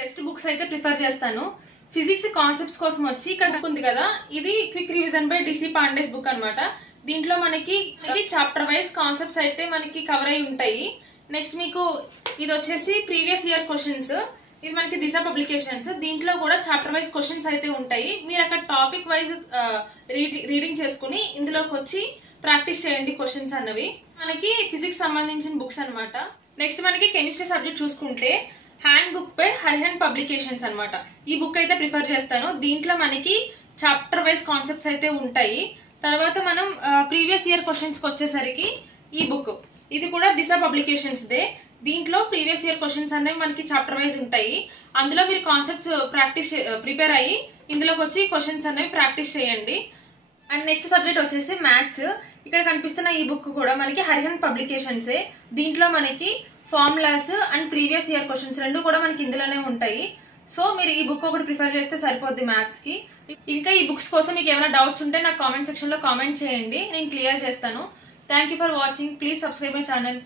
Best books అయితే prefer చేస్తాను. Physics concepts కోసం వచ్చి ఇక్కడ ఉంది కదా, ఇది quick revision by DC Pandey's book అన్నమాట. దీంట్లో మనకి చాప్టర్ వైజ్ కాన్సెప్ట్స్ అయితే మనకి కవర్ అయి ఉంటాయి. నెక్స్ట్ మీకు ఇది వచ్చేసి ప్రీవియస్ ఇయర్ క్వశ్చన్స్. ఇది మనకి దిశ పబ్లికేషన్స్. దీంట్లో కూడా చాప్టర్ వైజ్ క్వశ్చన్స్ అయితే ఉంటాయి. మీరు అక్కడ టాపిక్ వైజ్ రీడింగ్ చేసుకుని ఇందులోకి వచ్చి ప్రాక్టీస్ చేయండి క్వశ్చన్స్ అన్నవి. మనకి ఫిజిక్స్ సంబంధించిన బుక్స్ అనమాట. నెక్స్ట్ మనకి కెమిస్ట్రీ సబ్జెక్ట్ చూసుకుంటే హ్యాండ్ బుక్ బై హరిహన్ పబ్లికేషన్స్ అనమాట. ఈ బుక్ అయితే ప్రిఫర్ చేస్తాను. దీంట్లో మనకి చాప్టర్ వైజ్ కాన్సెప్ట్స్ అయితే ఉంటాయి. తర్వాత మనం ప్రీవియస్ ఇయర్ క్వశ్చన్స్ కి వచ్చేసరికి ఈ బుక్, ఇది కూడా దిశ పబ్లికేషన్స్ దే. దీంట్లో ప్రీవియస్ ఇయర్ క్వశ్చన్స్ అనేవి మనకి చాప్టర్ వైజ్ ఉంటాయి. అందులో మీరు కాన్సెప్ట్స్ ప్రిపేర్ అయ్యి ఇందులోకి వచ్చి క్వశ్చన్స్ అనేవి ప్రాక్టీస్ చేయండి. అండ్ నెక్స్ట్ సబ్జెక్ట్ వచ్చేసి మ్యాథ్స్. ఇక్కడ కనిపిస్తున్న ఈ బుక్ కూడా మనకి హరిహన్ పబ్లికేషన్సే. దీంట్లో మనకి formulas and previous year questions రెండు కూడా మనకి ఇందులోనే ఉంటాయి. సో మీరు ఈ బుక్ ఒకటి ప్రిఫర్ చేస్తే సరిపోద్ది మ్యాథ్స్ కి. ఇంకా ఈ బుక్స్ కోసం మీకు ఏమైనా డౌట్స్ ఉంటే నాకు కామెంట్ సెక్షన్ లో కామెంట్ చేయండి, నేను క్లియర్ చేస్తాను. Thank you for watching. Please subscribe my channel.